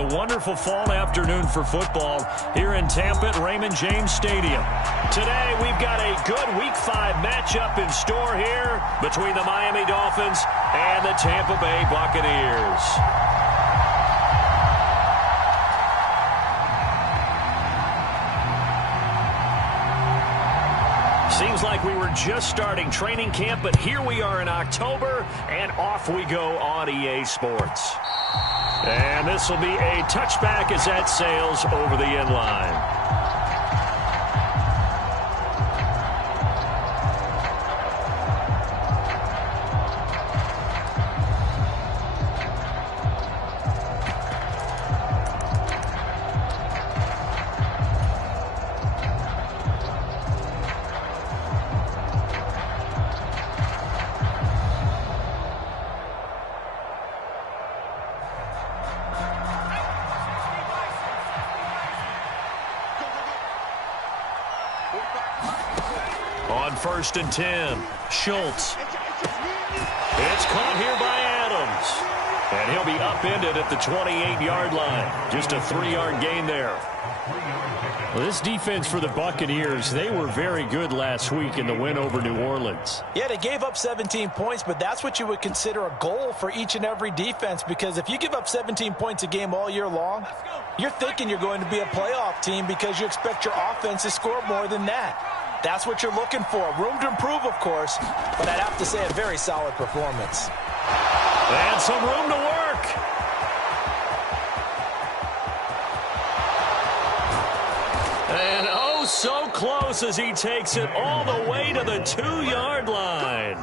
a wonderful fall afternoon for football here in Tampa at Raymond James Stadium. Today, we've got a good Week 5 matchup in store here between the Miami Dolphins and the Tampa Bay Buccaneers. Seems like we were just starting training camp, but here we are in October, and off we go on EA Sports. And this will be a touchback as that sails over the end line. On 1st and 10, Schultz. It's caught here by Adams. And he'll be upended at the 28-yard line. Just a 3-yard gain there. Well, this defense for the Buccaneers, they were very good last week in the win over New Orleans. Yeah, they gave up 17 points, but that's what you would consider a goal for each and every defense, because if you give up 17 points a game all year long, you're thinking you're going to be a playoff team because you expect your offense to score more than that. That's what you're looking for. Room to improve, of course, but I'd have to say a very solid performance. And some room to work. And oh, so close as he takes it all the way to the 2-yard line.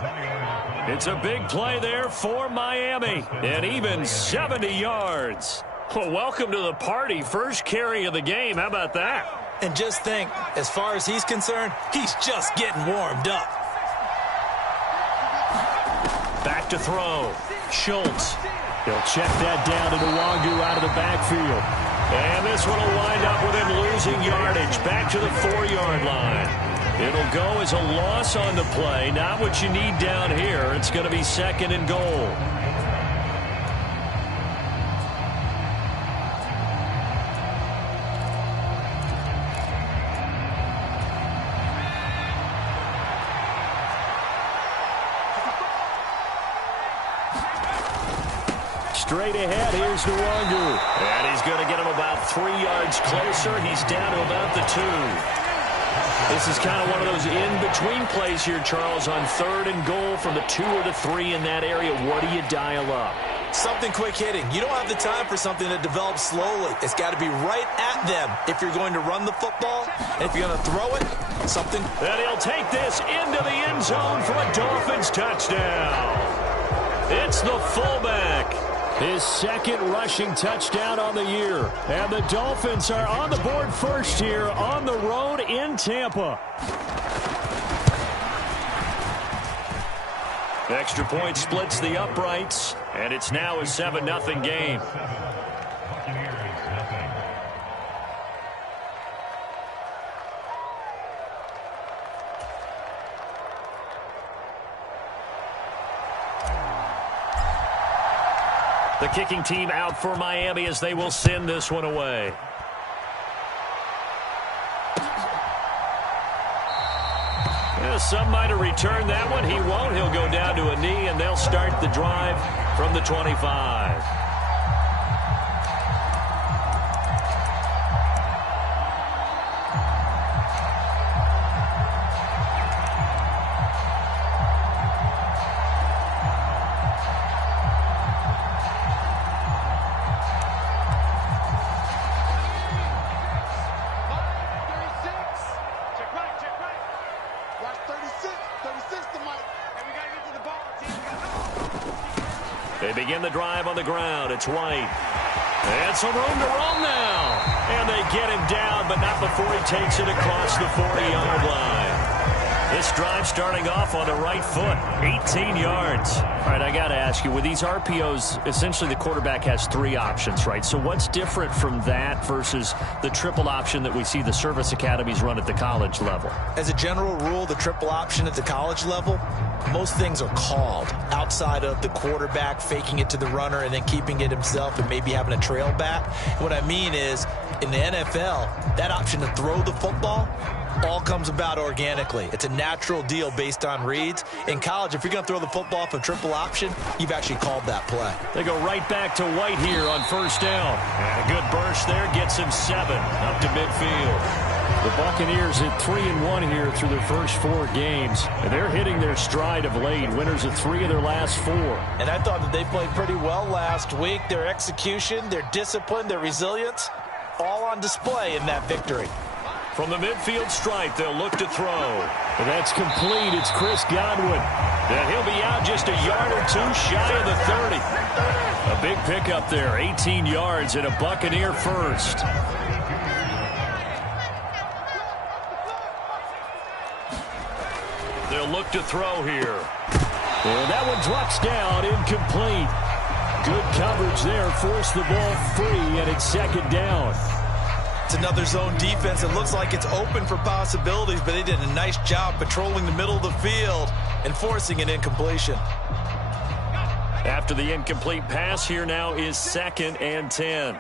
It's a big play there for Miami, and even 70 yards. Well, welcome to the party. First carry of the game. How about that? And just think, as far as he's concerned, he's just getting warmed up. Back to throw. Schultz. He'll check that down to Nwangu out of the backfield. And this one will wind up with him losing yardage. Back to the 4-yard line. It'll go as a loss on the play. Not what you need down here. It's going to be 2nd and goal. Straight ahead, here's Nwangu. And he's going to get him about 3 yards closer. He's down to about the 2. This is kind of one of those in-between plays here, Charles, on 3rd and goal from the 2 or the 3 in that area. What do you dial up? Something quick hitting. You don't have the time for something that develops slowly. It's got to be right at them if you're going to run the football. And if you're going to throw it, something. And he'll take this into the end zone for a Dolphins touchdown. It's the fullback. His 2nd rushing touchdown on the year. And the Dolphins are on the board first here on the road in Tampa. Extra point splits the uprights, and it's now a 7-0 game. The kicking team out for Miami as they will send this one away. Yeah, some might have returned that one. He won't. He'll go down to a knee, and they'll start the drive from the 25. They begin the drive on the ground. It's White. And some room to roam now. And they get him down, but not before he takes it across the 40-yard line. This drive starting off on the right foot, 18 yards. All right, I got to ask you, with these RPOs, essentially the quarterback has 3 options, right? So what's different from that versus the triple option that we see the service academies run at the college level? As a general rule, the triple option at the college level, most things are called outside of the quarterback faking it to the runner and then keeping it himself and maybe having a trail back. What I mean is, in the NFL, that option to throw the football all comes about organically. It's a natural deal based on reads. In college, if you're going to throw the football from triple option, you've actually called that play. They go right back to White here on first down. And a good burst there gets him 7 up to midfield. The Buccaneers at 3-1 here through their first 4 games. And they're hitting their stride of late. Winners of 3 of their last 4. And I thought that they played pretty well last week. Their execution, their discipline, their resilience, all on display in that victory. From the midfield stripe, they'll look to throw. And that's complete. It's Chris Godwin. And he'll be out just a yard or 2 shy of the 30. A big pickup there, 18 yards and a Buccaneer first. They'll look to throw here. And that one drops down, incomplete. Good coverage there, forced the ball free, and it's second down. It's another zone defense. It looks like it's open for possibilities, but they did a nice job patrolling the middle of the field and forcing an incompletion. After the incomplete pass, here now is 2nd and 10.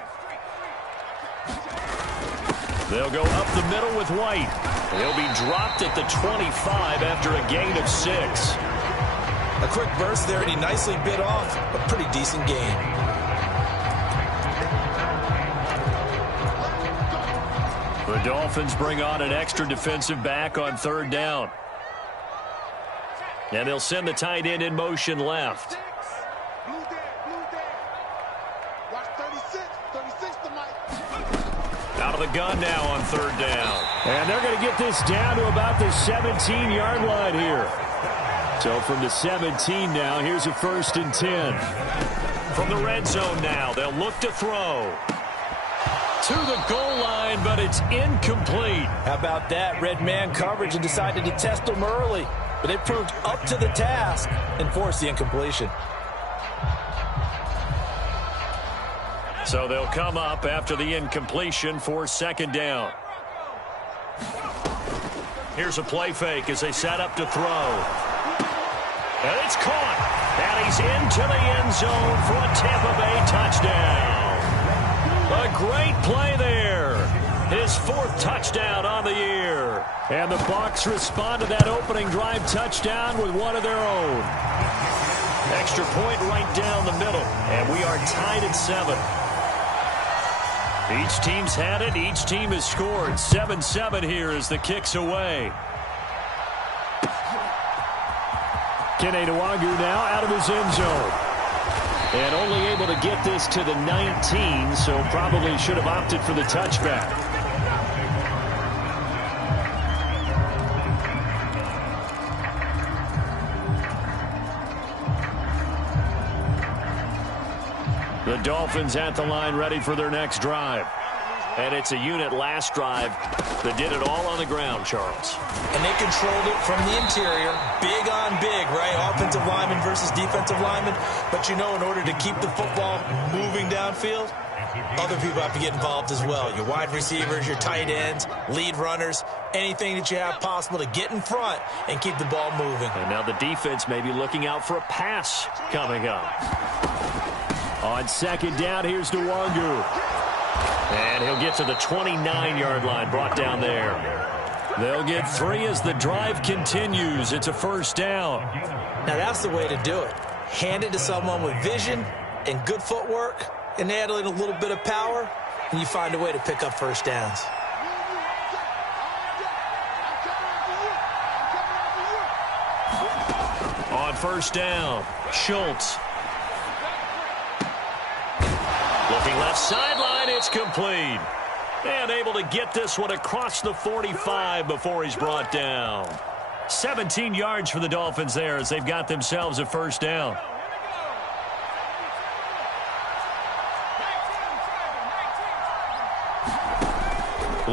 They'll go up the middle with White. He'll be dropped at the 25 after a gain of 6. A quick burst there, and he nicely bit off a pretty decent gain. The Dolphins bring on an extra defensive back on 3rd down. And they'll send the tight end in motion left. Out of the gun now on 3rd down. And they're going to get this down to about the 17-yard line here. So from the 17 now, here's a 1st and 10. From the red zone now, they'll look to throw. To the goal line, but it's incomplete. How about that? Red man coverage and decided to test them early. But they proved up to the task and forced the incompletion. So they'll come up after the incompletion for 2nd down. Here's a play fake as they set up to throw. And it's caught. And he's into the end zone for a Tampa Bay touchdown. A great play there. His 4th touchdown on the year. And the Bucs respond to that opening drive touchdown with one of their own. Extra point right down the middle. And we are tied at 7. Each team's had it. Each team has scored. 7-7 here as the kick's away. Kene Nwangwu now out of his end zone. And only able to get this to the 19, so probably should have opted for the touchback. The Dolphins at the line ready for their next drive. And it's a unit last drive that did it all on the ground, Charles. And they controlled it from the interior. Big on big, right? Offensive lineman versus defensive lineman. But, you know, in order to keep the football moving downfield, other people have to get involved as well. Your wide receivers, your tight ends, lead runners, anything that you have possible to get in front and keep the ball moving. And now the defense may be looking out for a pass coming up. On 2nd down, here's Nwangwu. And he'll get to the 29-yard line, brought down there. They'll get 3 as the drive continues. It's a 1st down. Now that's the way to do it. Hand it to someone with vision and good footwork and add in a little bit of power, and you find a way to pick up 1st downs. On 1st down, Schultz. Looking left sideline, it's complete. And able to get this one across the 45 before he's brought down. 17 yards for the Dolphins there as they've got themselves a 1st down.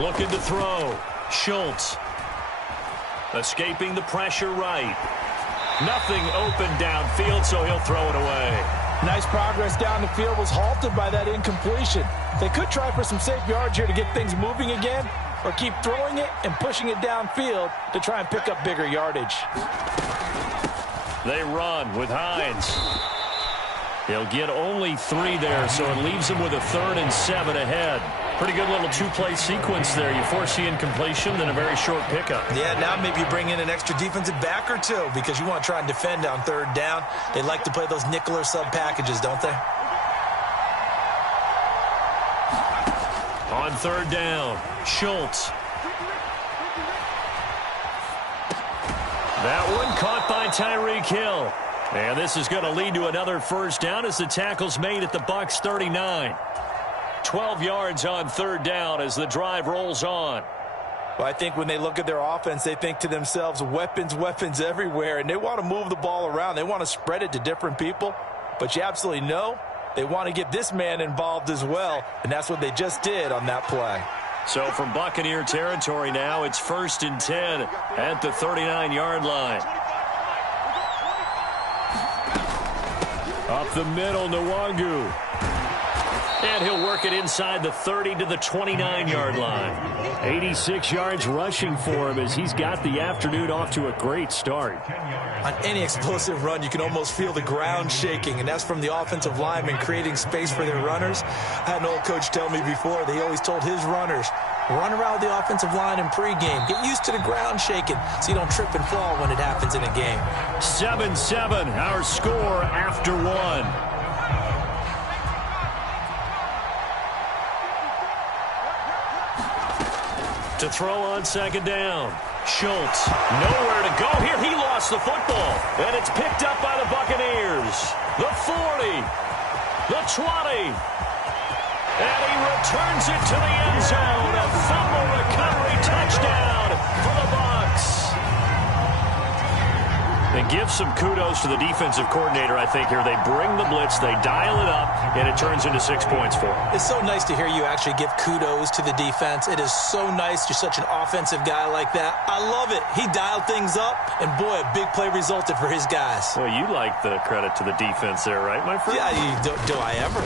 Looking to throw. Schultz. Escaping the pressure right. Nothing open downfield, so he'll throw it away. Nice progress down the field, was halted by that incompletion. They could try for some safe yards here to get things moving again, or keep throwing it and pushing it downfield to try and pick up bigger yardage. They run with Hines. He'll get only 3 there, so it leaves him with a 3rd and 7 ahead. Pretty good little 2-play sequence there. You force the incompletion, then a very short pickup. Yeah, now maybe you bring in an extra defensive back or 2 because you want to try and defend on 3rd down. They like to play those nickel or sub packages, don't they? On 3rd down, Schultz. That one caught by Tyreek Hill. And this is going to lead to another 1st down as the tackle's made at the Bucs 39. 12 yards on 3rd down as the drive rolls on. Well, I think when they look at their offense, they think to themselves, weapons, weapons everywhere, and they want to move the ball around. They want to spread it to different people, but you absolutely know they want to get this man involved as well, and that's what they just did on that play. So from Buccaneer territory now, it's 1st and 10 at the 39-yard line. Up the middle, Nwangu. And he'll work it inside the 30 to the 29-yard line. 86 yards rushing for him as he's got the afternoon off to a great start. On any explosive run, you can almost feel the ground shaking, and that's from the offensive linemen creating space for their runners. I had an old coach tell me before, he always told his runners, run around the offensive line in pregame. Get used to the ground shaking so you don't trip and fall when it happens in a game. 7-7, our score after 1. To throw on 2nd down. Schultz, nowhere to go here. He lost the football, and it's picked up by the Buccaneers. The 40, the 20, and he returns it to the end zone. A fumble recovery touchdown for the Bucs. And give some kudos to the defensive coordinator, I think, here. They bring the blitz, they dial it up, and it turns into 6 points for them. It's so nice to hear you actually give kudos to the defense. It is so nice. You're such an offensive guy like that. I love it. He dialed things up, and boy, a big play resulted for his guys. Well, you like the credit to the defense there, right, my friend? Yeah, do I ever?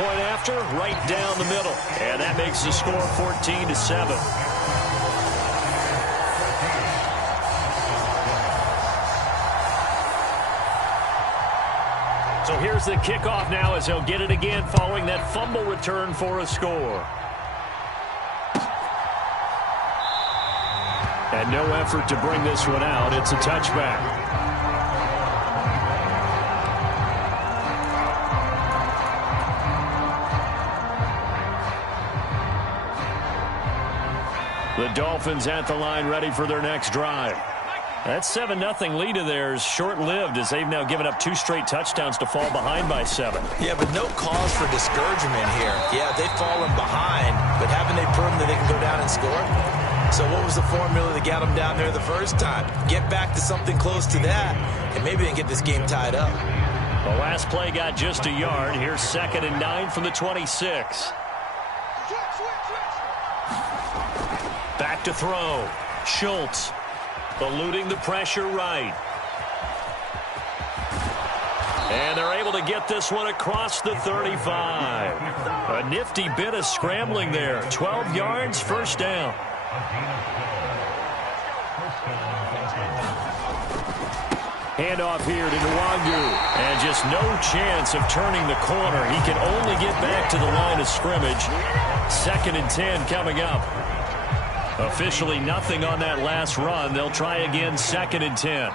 Point after, right down the middle. And that makes the score 14-7. So here's the kickoff now as he'll get it again following that fumble return for a score. And no effort to bring this one out. It's a touchback. The Dolphins at the line ready for their next drive. That 7-0 lead of theirs short-lived as they've now given up 2 straight touchdowns to fall behind by 7. Yeah, but no cause for discouragement here. Yeah, they've fallen behind, but haven't they proven that they can go down and score? So what was the formula that got them down there the first time? Get back to something close to that, and maybe they can get this game tied up. The last play got just a yard. Here's 2nd and 9 from the 26. Back to throw. Schultz. Eluding the pressure right. And they're able to get this one across the 35. A nifty bit of scrambling there. 12 yards, 1st down. Handoff here to Nwangu. And just no chance of turning the corner. He can only get back to the line of scrimmage. 2nd and 10 coming up. Officially nothing on that last run. They'll try again 2nd and 10.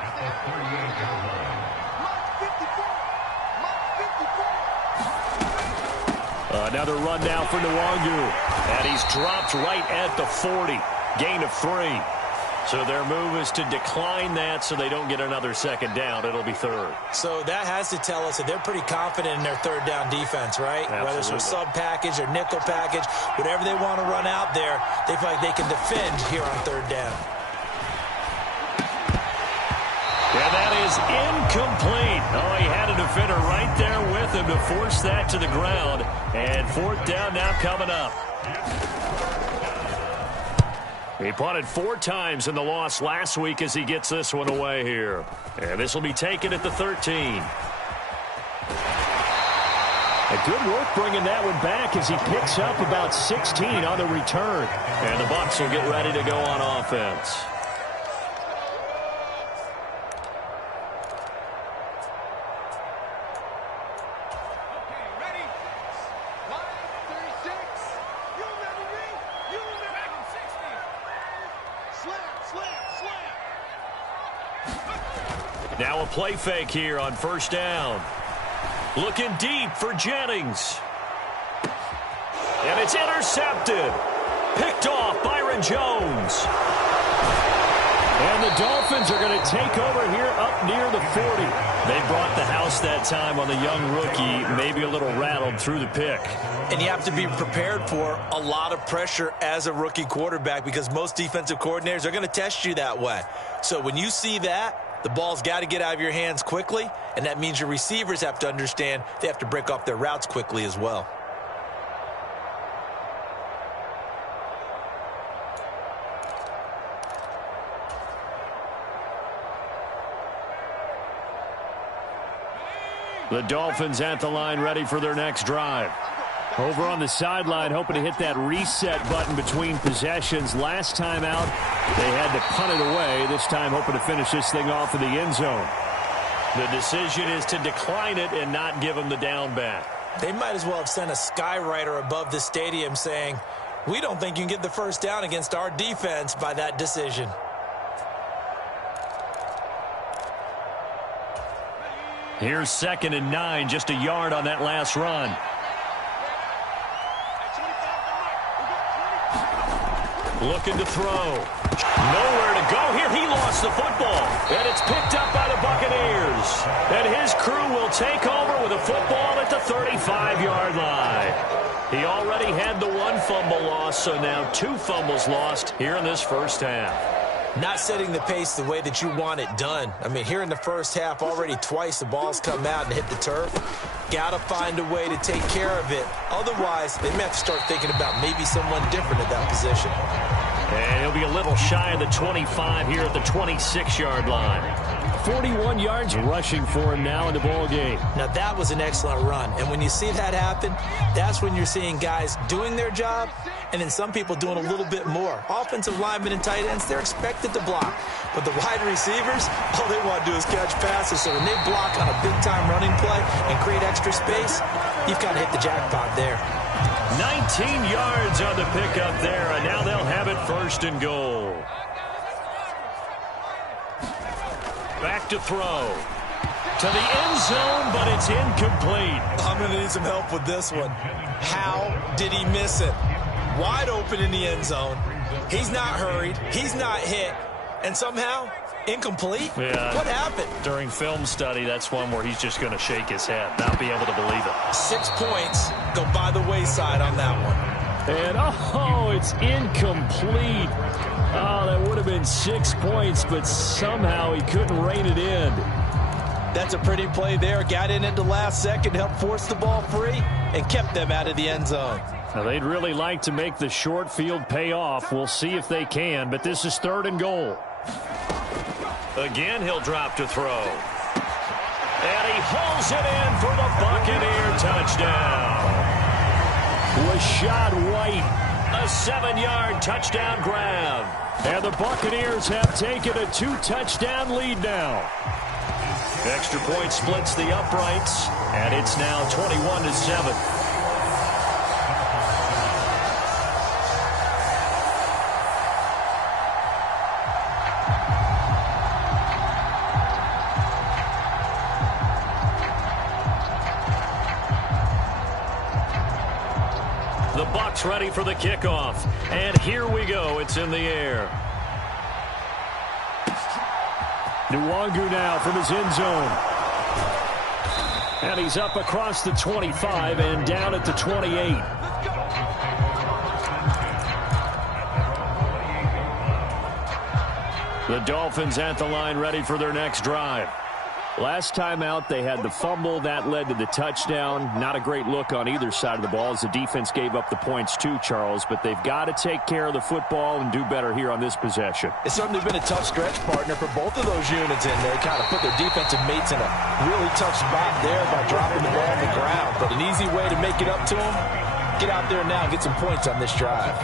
Another run now for Nwangu. And he's dropped right at the 40. Gain of 3. So their move is to decline that so they don't get another 2nd down. It'll be 3rd. So that has to tell us that they're pretty confident in their 3rd down defense, right? Absolutely. Whether it's a sub package or nickel package, whatever they want to run out there, they feel like they can defend here on 3rd down. Yeah, that is incomplete. Oh, he had a defender right there with him to force that to the ground. And 4th down now coming up. He punted 4 times in the loss last week as he gets this one away here. And this will be taken at the 13. A good work bringing that one back as he picks up about 16 on the return. And the Bucs will get ready to go on offense. Now a play fake here on first down. Looking deep for Jennings. And it's intercepted. Picked off Byron Jones. And the Dolphins are going to take over here up near the 40. They brought the house that time on the young rookie, maybe a little rattled through the pick. And you have to be prepared for a lot of pressure as a rookie quarterback because most defensive coordinators are going to test you that way. So when you see that, the ball's got to get out of your hands quickly, and that means your receivers have to understand they have to break off their routes quickly as well. The Dolphins at the line ready for their next drive. Over on the sideline, hoping to hit that reset button between possessions. Last time out, they had to punt it away. This time, hoping to finish this thing off in the end zone. The decision is to decline it and not give them the down back. They might as well have sent a skywriter above the stadium saying, we don't think you can get the first down against our defense by that decision. Here's 2nd and 9, just a yard on that last run. Looking to throw. Nowhere to go here. He lost the football. And it's picked up by the Buccaneers. And his crew will take over with a football at the 35-yard line. He already had the 1 fumble loss, so now 2 fumbles lost here in this first half. Not setting the pace the way that you want it done. I mean, here in the first half, already twice the ball's come out and hit the turf. Got to find a way to take care of it. Otherwise, they may have to start thinking about maybe someone different at that position. And he'll be a little shy of the 25 here at the 26-yard line. 41 yards rushing for him now in the ball game. Now, that was an excellent run. And when you see that happen, that's when you're seeing guys doing their job and then some people doing a little bit more. Offensive linemen and tight ends, they're expected to block. But the wide receivers, all they want to do is catch passes. So when they block on a big-time running play and create extra space, you've kind of hit the jackpot there. 19 yards on the pickup there, and now they'll have it 1st and goal. Back to throw. To the end zone, but it's incomplete. I'm going to need some help with this one. How did he miss it? Wide open in the end zone. He's not hurried. He's not hit. And somehow, incomplete? Yeah. What happened? During film study, that's one where he's just going to shake his head, not be able to believe it. 6 points go by the wayside on that one. And, it's incomplete. Oh, that would have been 6 points, but somehow he couldn't rein it in. That's a pretty play there. Got in at the last second, helped force the ball free, and kept them out of the end zone. Now, they'd really like to make the short field pay off. We'll see if they can, but this is 3rd and goal. Again, he'll drop to throw. And he hauls it in for the Buccaneer touchdown. Rachaad White, a 7-yard touchdown grab. And the Buccaneers have taken a 2-touchdown lead now. Extra point splits the uprights, and it's now 21-7. The Bucs ready for the kickoff. And here we go. It's in the air. Nwangu now from his end zone. And he's up across the 25 and down at the 28. The Dolphins at the line ready for their next drive. Last time out, they had the fumble. That led to the touchdown. Not a great look on either side of the ball as the defense gave up the points too, Charles. But they've got to take care of the football and do better here on this possession. It's certainly been a tough stretch, partner, for both of those units in there. Kind of put their defensive mates in a really tough spot there by dropping the ball on the ground. But an easy way to make it up to them, get out there now and get some points on this drive.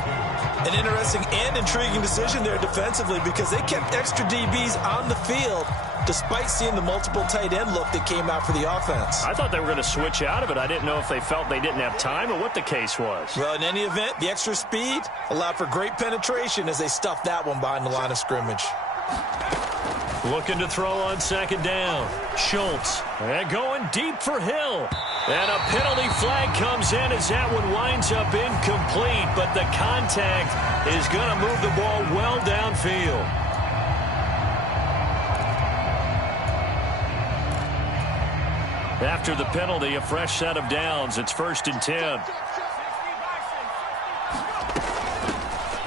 An interesting and intriguing decision there defensively because they kept extra DBs on the field despite seeing the multiple tight end look that came out for the offense. I thought they were going to switch out of it. I didn't know if they felt they didn't have time or what the case was. Well, in any event, the extra speed allowed for great penetration as they stuffed that one behind the line of scrimmage. Looking to throw on second down. Schultz. And going deep for Hill. And a penalty flag comes in as that one winds up incomplete. But the contact is going to move the ball well downfield. After the penalty, a fresh set of downs. It's 1st and 10.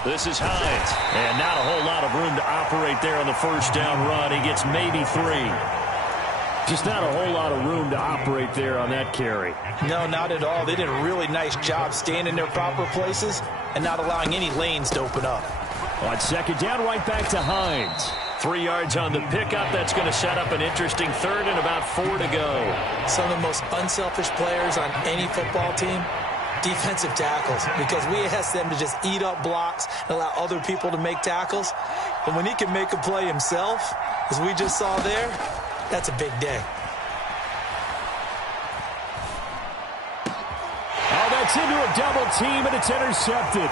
This is Hines. And not a whole lot of room to operate there on the first down run. He gets maybe 3. Just not a whole lot of room to operate there on that carry. No, not at all. They did a really nice job staying in their proper places and not allowing any lanes to open up. On second down, right back to Hines. 3 yards on the pickup. That's going to set up an interesting third and about 4 to go. Some of the most unselfish players on any football team, defensive tackles, because we ask them to just eat up blocks and allow other people to make tackles. And when he can make a play himself, as we just saw there, that's a big day. Oh, that's into a double team, and it's intercepted.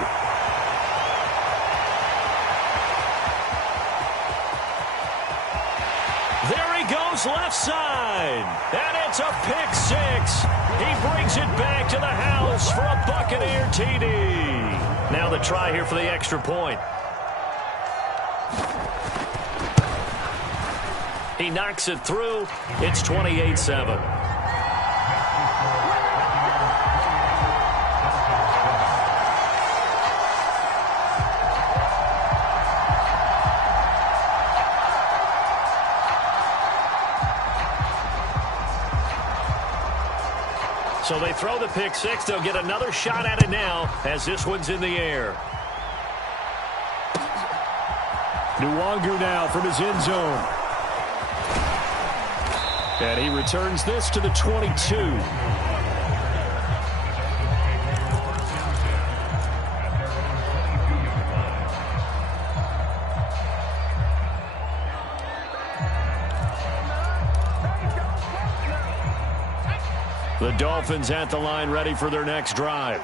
There he goes left side. And it's a pick 6. He brings it back to the house for a Buccaneer TD. Now the try here for the extra point. He knocks it through. It's 28-7. So they throw the pick 6. They'll get another shot at it now as this one's in the air. Nwangu now from his end zone. And he returns this to the 22. The Dolphins at the line ready for their next drive.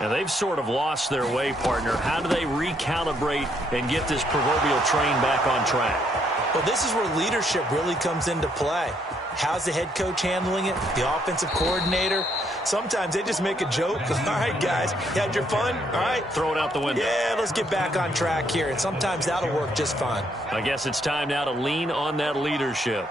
Now they've sort of lost their way, partner. How do they recalibrate and get this proverbial train back on track? Well, this is where leadership really comes into play. How's the head coach handling it? The offensive coordinator? Sometimes they just make a joke. All right, guys, you had your fun? All right. Throw it out the window. Yeah, let's get back on track here. And sometimes that'll work just fine. I guess it's time now to lean on that leadership.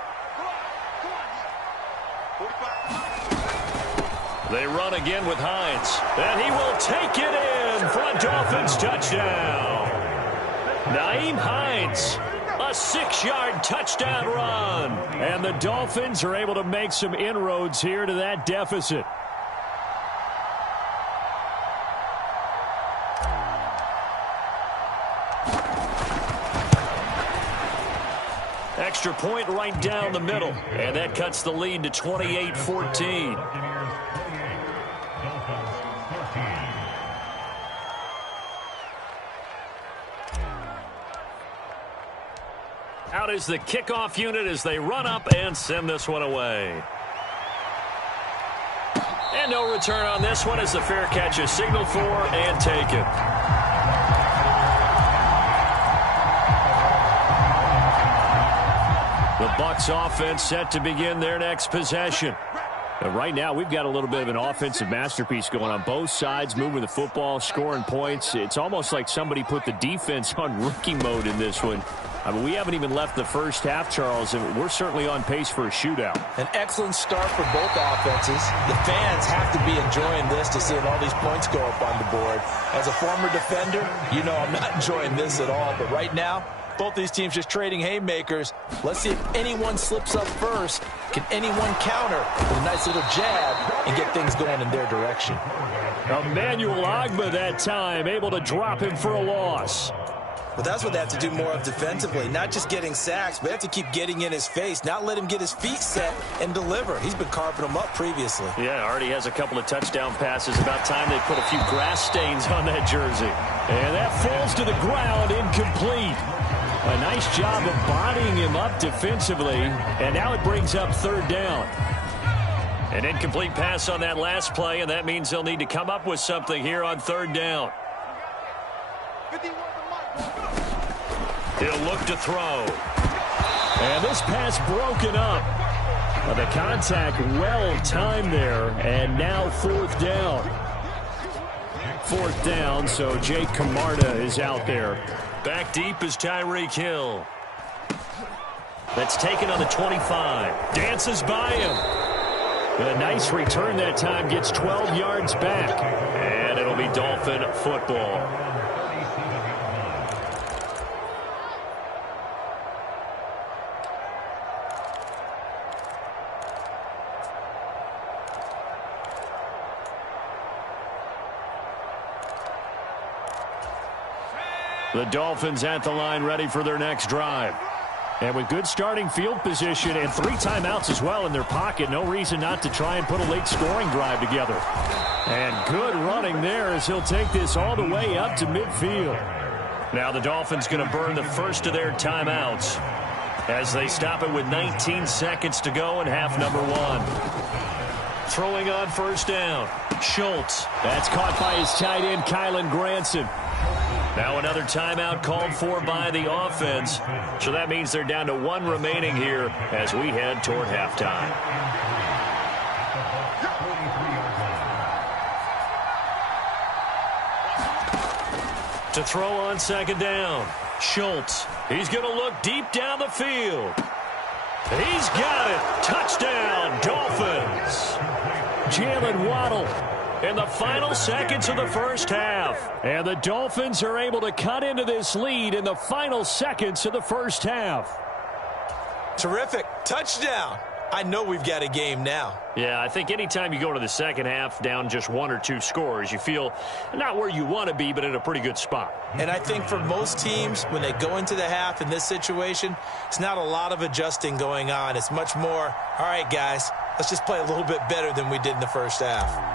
They run again with Hines. And he will take it in for a Dolphins touchdown. Nyheim Hines. A 6-yard touchdown run. And the Dolphins are able to make some inroads here to that deficit. Extra point right down the middle. And that cuts the lead to 28-14. Out is the kickoff unit as they run up and send this one away. And no return on this one as the fair catch is signaled for and taken. The Bucs offense set to begin their next possession. And right now, we've got a little bit of an offensive masterpiece going on both sides, moving the football, scoring points. It's almost like somebody put the defense on rookie mode in this one. I mean, we haven't even left the first half, Charles, and we're certainly on pace for a shootout. An excellent start for both offenses. The fans have to be enjoying this to seeing all these points go up on the board. As a former defender, you know I'm not enjoying this at all, but right now, Both these teams just trading haymakers. Let's see if anyone slips up first. Can anyone counter with a nice little jab and get things going in their direction? Emmanuel Ogbah that time, able to drop him for a loss. Well, that's what they have to do more of defensively. Not just getting sacks, but they have to keep getting in his face, not let him get his feet set and deliver. He's been carving them up previously. Yeah, already has a couple of touchdown passes. About time they put a few grass stains on that jersey. And that falls to the ground, incomplete. A nice job of bodying him up defensively. And now it brings up third down. An incomplete pass on that last play, and that means they'll need to come up with something here on third down. He'll look to throw. And this pass broken up. The contact well timed there, and now fourth down. Fourth down, so Jake Camarda is out there. Back deep is Tyreek Hill. That's taken on the 25. Dances by him. A nice return that time, gets 12 yards back. And it'll be Dolphin football. The Dolphins at the line, ready for their next drive. And with good starting field position and 3 timeouts as well in their pocket, no reason not to try and put a late scoring drive together. And good running there as he'll take this all the way up to midfield. Now the Dolphins going to burn the first of their timeouts as they stop it with 19 seconds to go in half number 1. Throwing on first down, Schultz. That's caught by his tight end, Kylen Granson. Now another timeout called for by the offense. So that means they're down to 1 remaining here as we head toward halftime. To throw on second down, Schultz. He's going to look deep down the field. He's got it. Touchdown, Dolphins. Jalen Waddle. In the final seconds of the first half. And the Dolphins are able to cut into this lead in the final seconds of the first half. Terrific. Touchdown. I know we've got a game now. Yeah, I think anytime you go to the second half down just 1 or 2 scores, you feel not where you want to be, but in a pretty good spot. And I think for most teams, when they go into the half in this situation, it's not a lot of adjusting going on. It's much more, all right, guys, let's just play a little bit better than we did in the first half.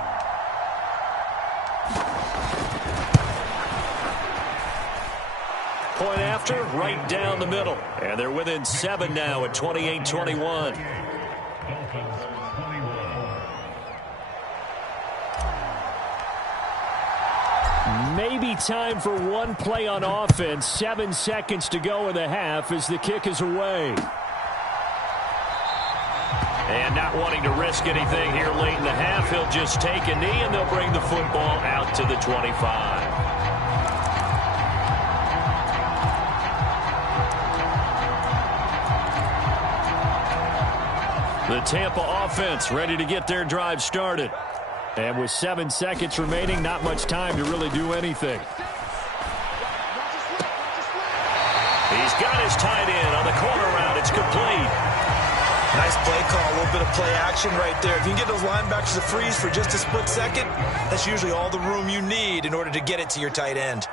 Point after, right down the middle. And they're within 7 now at 28-21. Maybe time for one play on offense. 7 seconds to go in the half as the kick is away. And not wanting to risk anything here late in the half, he'll just take a knee and they'll bring the football out to the 25. The Tampa offense ready to get their drive started. And with 7 seconds remaining, not much time to really do anything. He's got his tight end on the corner route. It's complete. Nice play call, a little bit of play action right there. If you can get those linebackers to freeze for just a split second, that's usually all the room you need in order to get it to your tight end.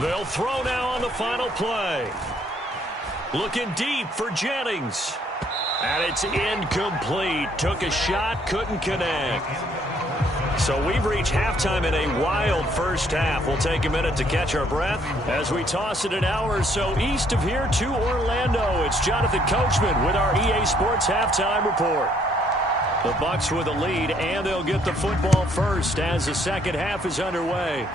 They'll throw now on the final play. Looking deep for Jennings. And it's incomplete. Took a shot, couldn't connect. So we've reached halftime in a wild first half. We'll take a minute to catch our breath as we toss it an hour or so east of here to Orlando. It's Jonathan Coachman with our EA Sports Halftime Report. The Bucs with a lead, and they'll get the football first as the second half is underway.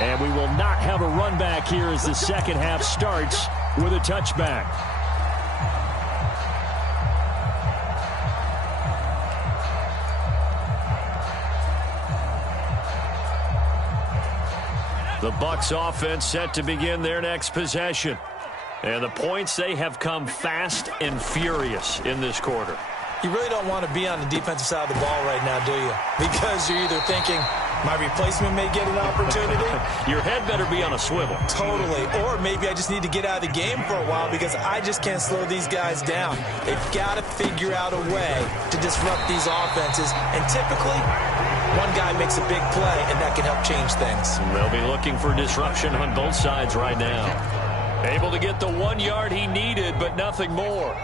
And we will not have a run back here as the second half starts with a touchback. The Bucs offense set to begin their next possession. And the points, they have come fast and furious in this quarter. You really don't want to be on the defensive side of the ball right now, do you? Because you're either thinking, my replacement may get an opportunity. Your head better be on a swivel. Totally. Or maybe I just need to get out of the game for a while because I just can't slow these guys down. They've got to figure out a way to disrupt these offenses. And typically, one guy makes a big play, and that can help change things. They'll be looking for disruption on both sides right now. Able to get the 1 yard he needed, but nothing more.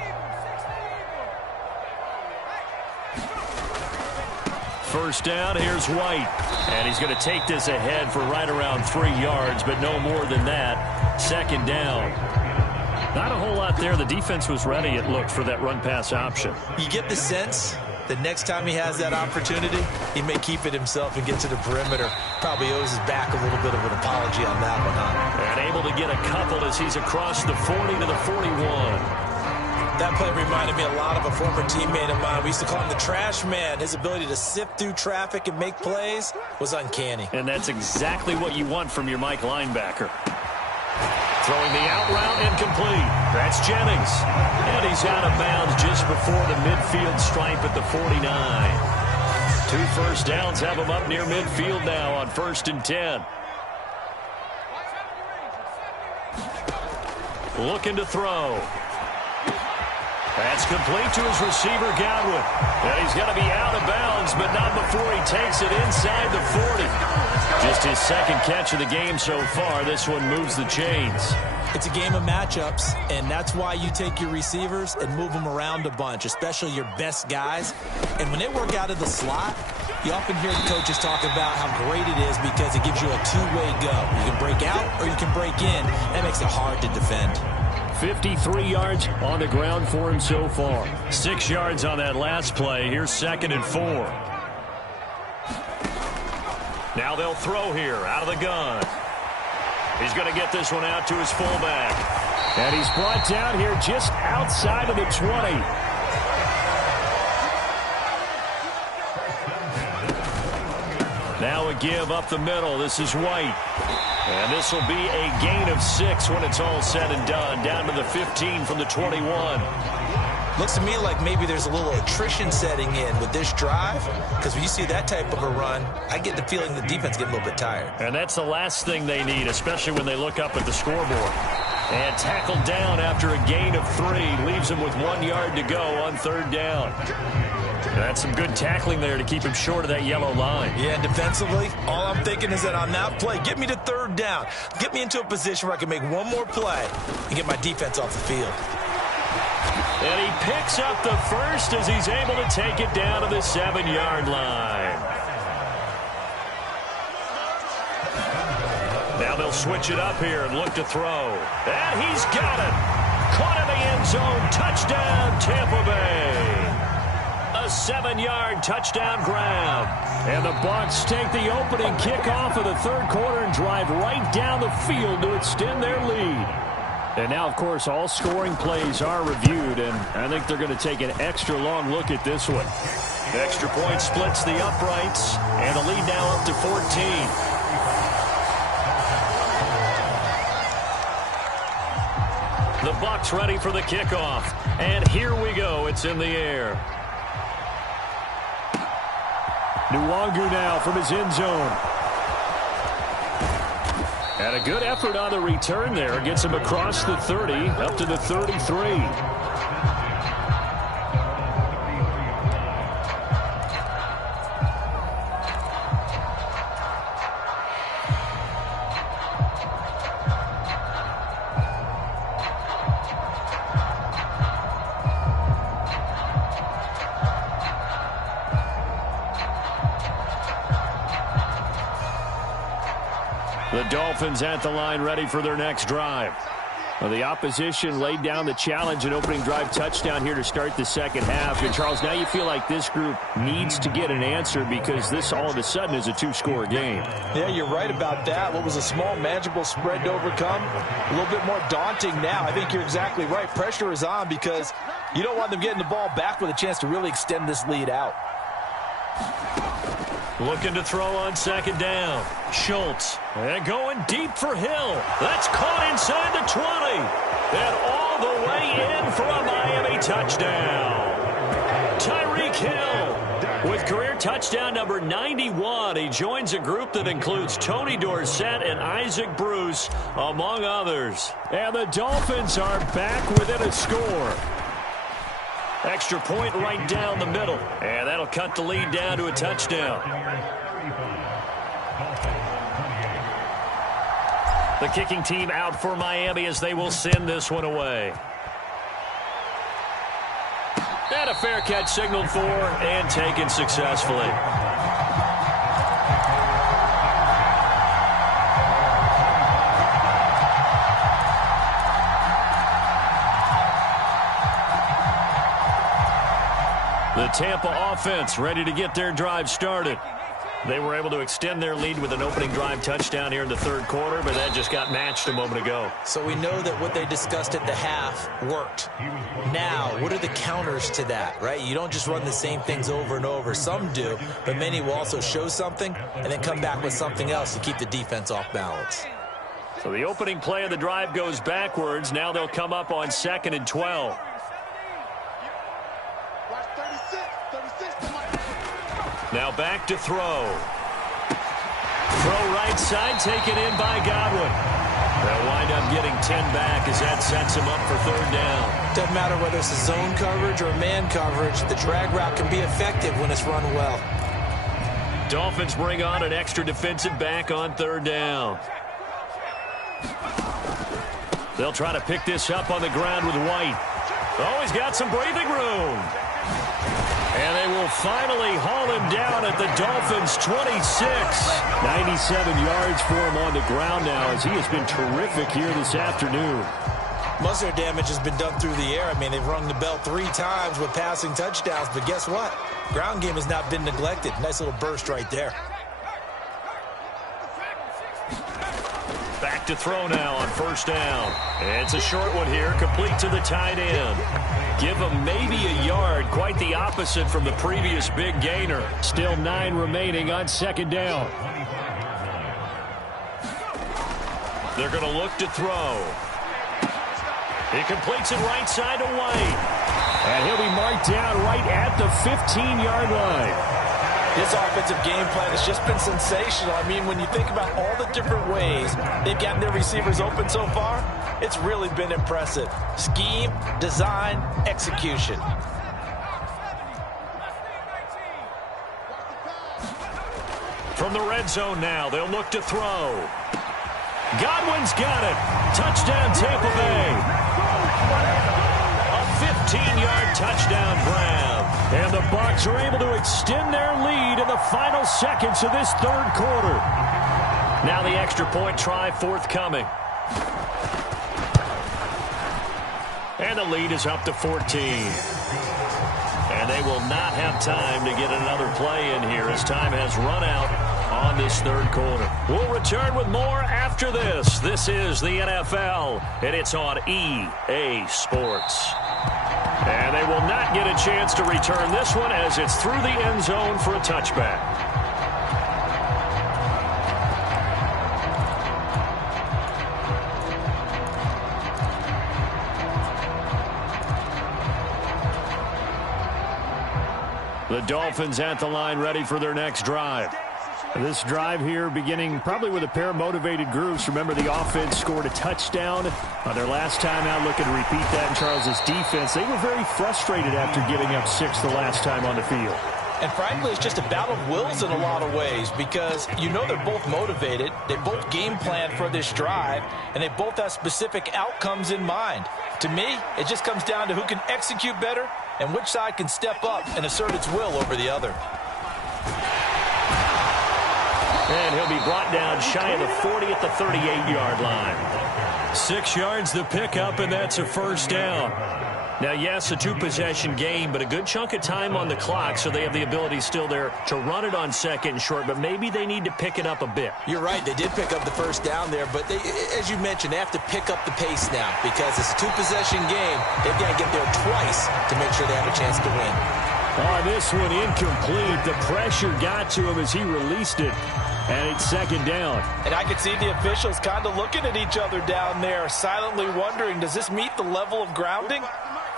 First down, here's White. And he's going to take this ahead for right around 3 yards, but no more than that. Second down. Not a whole lot there. The defense was ready, it looked, for that run-pass option. You get the sense that next time he has that opportunity, he may keep it himself and get to the perimeter. Probably owes his back a little bit of an apology on that one, huh? And able to get a couple as he's across the 40 to the 41. That play reminded me a lot of a former teammate of mine. We used to call him the trash man. His ability to sift through traffic and make plays was uncanny. And that's exactly what you want from your Mike linebacker. Throwing the out route incomplete. That's Jennings. And he's out of bounds just before the midfield stripe at the 49. 2 first downs have him up near midfield now on 1st and 10. Looking to throw. That's complete to his receiver, Godwin. And he's going to be out of bounds, but not before he takes it inside the 40. Just his second catch of the game so far. This one moves the chains. It's a game of matchups, and that's why you take your receivers and move them around a bunch, especially your best guys. And when they work out of the slot, you often hear the coaches talk about how great it is because it gives you a two-way go. You can break out or you can break in. That makes it hard to defend. 53 yards on the ground for him so far. 6 yards on that last play. Here's 2nd and 4. Now they'll throw here out of the gun. He's going to get this one out to his fullback. And he's brought down here just outside of the 20. Now a give up the middle. This is White. And this will be a gain of 6 when it's all said and done. Down to the 15 from the 21. Looks to me like maybe there's a little attrition setting in with this drive. Because when you see that type of a run, I get the feeling the defense getting a little bit tired. And that's the last thing they need, especially when they look up at the scoreboard. And tackled down after a gain of 3. Leaves him with 1 yard to go on 3rd down. That's some good tackling there to keep him short of that yellow line. Yeah, defensively, all I'm thinking is that on that play, get me to 3rd down. Get me into a position where I can make one more play and get my defense off the field. And he picks up the first as he's able to take it down to the 7-yard line. Now they'll switch it up here and look to throw. And he's got it. Caught in the end zone. Touchdown, Tampa Bay. A 7-yard touchdown grab. And the Bucs take the opening kickoff of the 3rd quarter and drive right down the field to extend their lead. And now, of course, all scoring plays are reviewed, and I think they're going to take an extra long look at this one. The extra point splits the uprights, and the lead now up to 14. The Bucs ready for the kickoff. And here we go. It's in the air. Nwangu now from his end zone. And a good effort on the return there. Gets him across the 30, up to the 33. The Dolphins at the line ready for their next drive. Well, the opposition laid down the challenge and opening drive touchdown here to start the second half. And, Charles, now you feel like this group needs to get an answer because this all of a sudden is a 2-score game. Yeah, you're right about that. What was a small, manageable spread to overcome, a little bit more daunting now. I think you're exactly right. Pressure is on because you don't want them getting the ball back with a chance to really extend this lead out. Looking to throw on second down. Schultz. And going deep for Hill. That's caught inside the 20. And all the way in for a Miami touchdown. Tyreek Hill with career touchdown number 91. He joins a group that includes Tony Dorsett and Isaac Bruce, among others. And the Dolphins are back within a score. Extra point right down the middle. And that'll cut the lead down to a touchdown. The kicking team out for Miami as they will send this one away. And a fair catch signaled for and taken successfully. The Tampa offense ready to get their drive started. They were able to extend their lead with an opening drive touchdown here in the third quarter, but that just got matched a moment ago. So we know that what they discussed at the half worked. Now, what are the counters to that, right? You don't just run the same things over and over. Some do, but many will also show something and then come back with something else to keep the defense off balance. So the opening play of the drive goes backwards. Now they'll come up on 2nd and 12. Now back to throw. Throw right side, taken in by Godwin. They'll wind up getting 10 back as that sets him up for third down. Doesn't matter whether it's a zone coverage or man coverage, the drag route can be effective when it's run well. Dolphins bring on an extra defensive back on third down. They'll try to pick this up on the ground with White. Oh, he's got some breathing room. And they will finally haul him down at the Dolphins' 26. 97 yards for him on the ground now as he has been terrific here this afternoon. Most of their damage has been done through the air. I mean, they've rung the bell 3 times with passing touchdowns, but guess what? Ground game has not been neglected. Nice little burst right there. Back to throw now on first down. And it's a short one here, complete to the tight end. Give him maybe a yard, quite the opposite from the previous big gainer. Still 9 remaining on second down. They're going to look to throw. He completes it right side to White. And he'll be marked down right at the 15-yard line. This offensive game plan has just been sensational. I mean, when you think about all the different ways they've gotten their receivers open so far, it's really been impressive. Scheme, design, execution. From the red zone now, they'll look to throw. Godwin's got it. Touchdown, Tampa Bay. A 15-yard touchdown grab. And the Bucs are able to extend their lead in the final seconds of this third quarter. Now the extra point try forthcoming. And the lead is up to 14. And they will not have time to get another play in here as time has run out on this third quarter. We'll return with more after this. This is the NFL, and it's on EA Sports. And they will not get a chance to return this one as it's through the end zone for a touchback. The Dolphins at the line ready for their next drive. This drive here beginning probably with a pair of motivated groups. Remember, the offense scored a touchdown on their last time out. Looking to repeat that in Charles's defense. They were very frustrated after giving up 6 the last time on the field. And frankly, it's just a battle of wills in a lot of ways because you know they're both motivated. They both game plan for this drive, and they both have specific outcomes in mind. To me, it just comes down to who can execute better and which side can step up and assert its will over the other. And he'll be brought down shy of the 40 at the 38-yard line. 6 yards the pickup, and that's a first down. Now, yes, a 2-possession game, but a good chunk of time on the clock, so they have the ability still there to run it on second and short, but maybe they need to pick it up a bit. You're right. They did pick up the first down there, but they, as you mentioned, they have to pick up the pace now because it's a 2-possession game. They've got to get there twice to make sure they have a chance to win. On this one, incomplete. The pressure got to him as he released it. And it's second down. And I can see the officials kind of looking at each other down there, silently wondering, does this meet the level of grounding?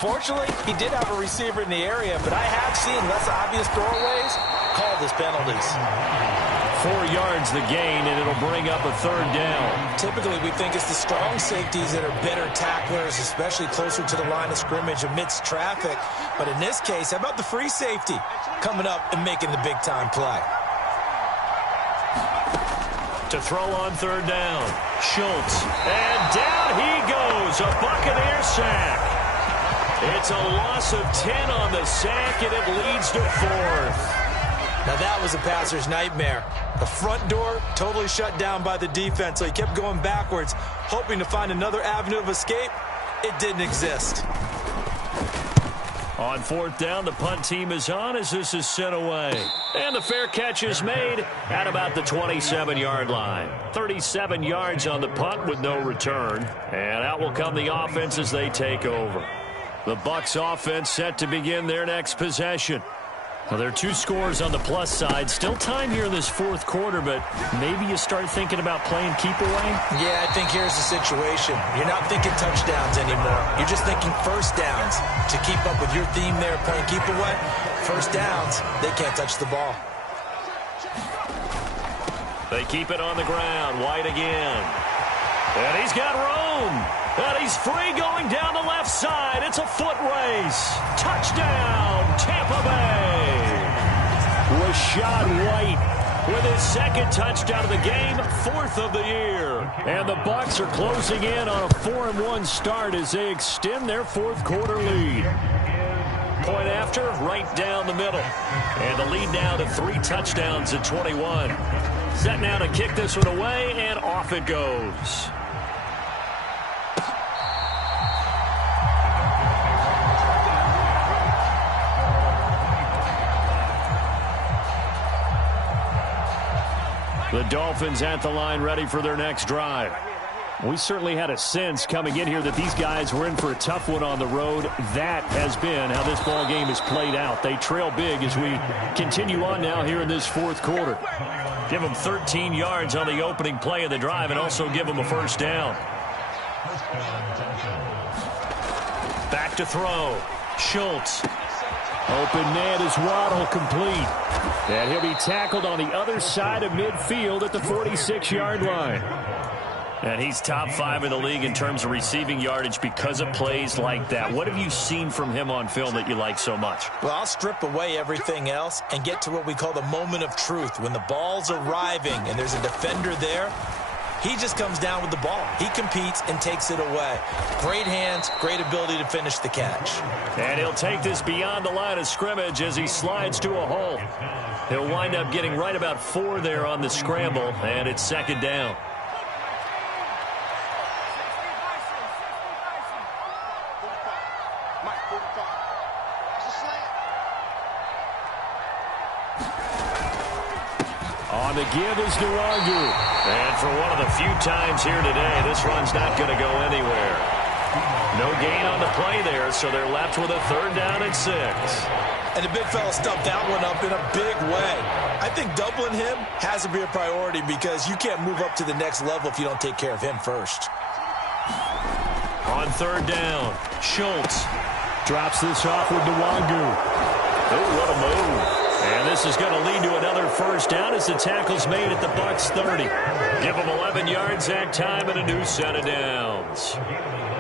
Fortunately, he did have a receiver in the area, but I have seen less obvious throwaways called as penalties. 4 yards the gain, and it'll bring up a third down. Typically, we think it's the strong safeties that are better tacklers, especially closer to the line of scrimmage amidst traffic. But in this case, how about the free safety coming up and making the big-time play? To throw on third down, Schultz. And down he goes, a Buccaneer sack. It's a loss of 10 on the sack, and it leads to 4th. Now that was a passer's nightmare. The front door totally shut down by the defense, so he kept going backwards, hoping to find another avenue of escape. It didn't exist. On 4th down, the punt team is on as this is sent away. And the fair catch is made at about the 27-yard line. 37 yards on the punt with no return. And out will come the offense as they take over. The Bucs offense set to begin their next possession. Well, there are 2 scores on the plus side. Still time here in this 4th quarter, but maybe you start thinking about playing keep away? Yeah, I think here's the situation. You're not thinking touchdowns anymore. You're just thinking first downs. To keep up with your theme there, playing keep away, first downs, they can't touch the ball. They keep it on the ground. White again. And he's got room. And he's free going down the left side. It's a foot race. Touchdown, Tampa Bay. Rachaad White with his 2nd touchdown of the game, 4th of the year. And the Bucs are closing in on a 4-1 start as they extend their 4th quarter lead. Point after, right down the middle. And the lead now to 3 touchdowns at 21. Set now to kick this one away, and off it goes. The Dolphins at the line ready for their next drive. We certainly had a sense coming in here that these guys were in for a tough one on the road. That has been how this ball game has played out. They trail big as we continue on now here in this 4th quarter. Give them 13 yards on the opening play of the drive and also give them a first down. Back to throw. Schultz. Open man is Waddle, complete. And he'll be tackled on the other side of midfield at the 46-yard line. And he's top 5 in the league in terms of receiving yardage because of plays like that. What have you seen from him on film that you like so much? Well, I'll strip away everything else and get to what we call the moment of truth. When the ball's arriving and there's a defender there, he just comes down with the ball. He competes and takes it away. Great hands, great ability to finish the catch. And he'll take this beyond the line of scrimmage as he slides to a hole. He'll wind up getting right about 4 there on the scramble, and it's 2nd down. On the give is Nwangu. And for one of the few times here today, this run's not going to go anywhere. No gain on the play there, so they're left with a 3rd down and 6. And the big fella stuffed that one up in a big way. I think doubling him has to be a priority because you can't move up to the next level if you don't take care of him first. On 3rd down, Schultz drops this off with Nwangu. Oh, what a move. And this is going to lead to another first down as the tackle's made at the Bucs 30. Give them 11 yards that time and a new set of downs.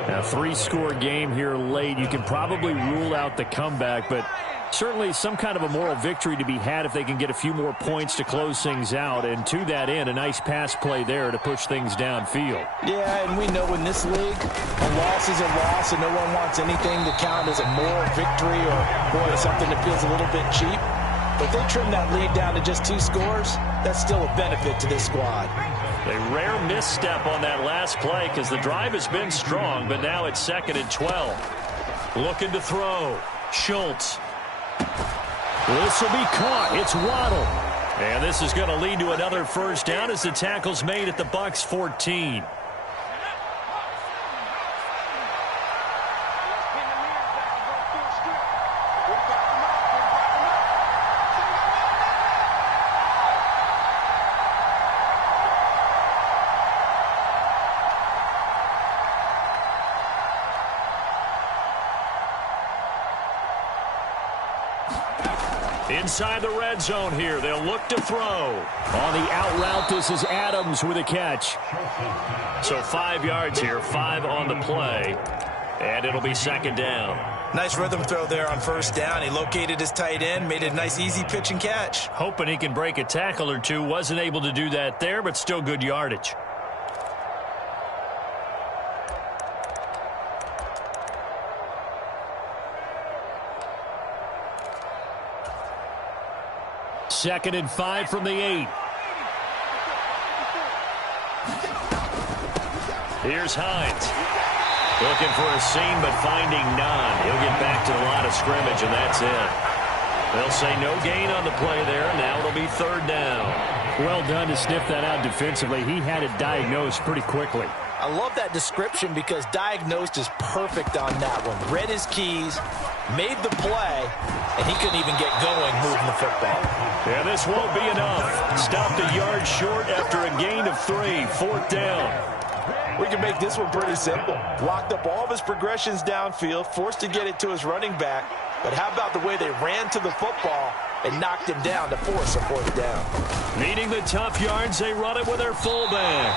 Now, 3-score game here late. You can probably rule out the comeback, but certainly some kind of a moral victory to be had if they can get a few more points to close things out. And to that end, a nice pass play there to push things downfield. Yeah, and we know in this league, a loss is a loss, and no one wants anything to count as a moral victory or, boy, something that feels a little bit cheap. But if they trim that lead down to just 2 scores, that's still a benefit to this squad. A rare misstep on that last play because the drive has been strong, but now it's 2nd and 12. Looking to throw. Schultz. This will be caught. It's Waddle. And this is going to lead to another first down as the tackle's made at the Bucs 14. Inside the red zone here, they'll look to throw. On the out route, this is Adams with a catch. So 5 yards here, 5 on the play, and it'll be second down. Nice rhythm throw there on first down. He located his tight end, made it a nice easy pitch and catch. Hoping he can break a tackle or two. Wasn't able to do that there, but still good yardage. Second and 5 from the 8. Here's Hines. Looking for a seam, but finding none. He'll get back to the line of scrimmage, and that's it. They'll say no gain on the play there. Now it'll be third down. Well done to sniff that out defensively. He had it diagnosed pretty quickly. I love that description because diagnosed is perfect on that one. Read his keys, made the play, and he couldn't even get going moving the football. Yeah, this won't be enough. Stopped a yard short after a gain of 3. Fourth down. We can make this one pretty simple. Blocked up all of his progressions downfield, forced to get it to his running back. But how about the way they ran to the football and knocked him down to force a fourth down? Needing the tough yards, they run it with their fullback.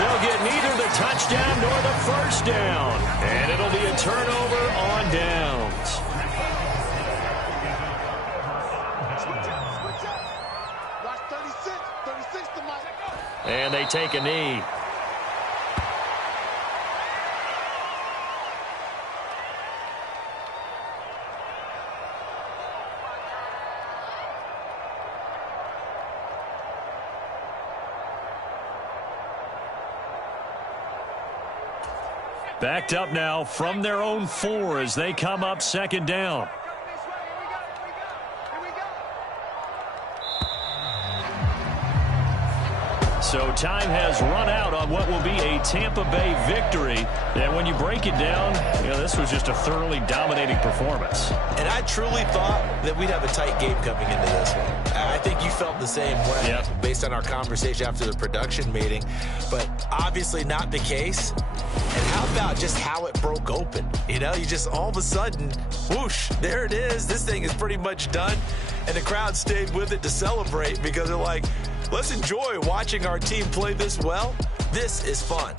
They'll get neither the touchdown nor the first down. And it'll be a turnover on downs. And they take a knee. Backed up now from their own 4 as they come up second down. So time has run out on what will be a Tampa Bay victory. And when you break it down, this was just a thoroughly dominating performance. And I truly thought that we'd have a tight game coming into this one. I think you felt the same way based on our conversation after the production meeting. But obviously not the case. And how about just how it broke open? You just all of a sudden, whoosh, there it is. This thing is pretty much done. And the crowd stayed with it to celebrate because they're like, let's enjoy watching our team play this well. This is fun.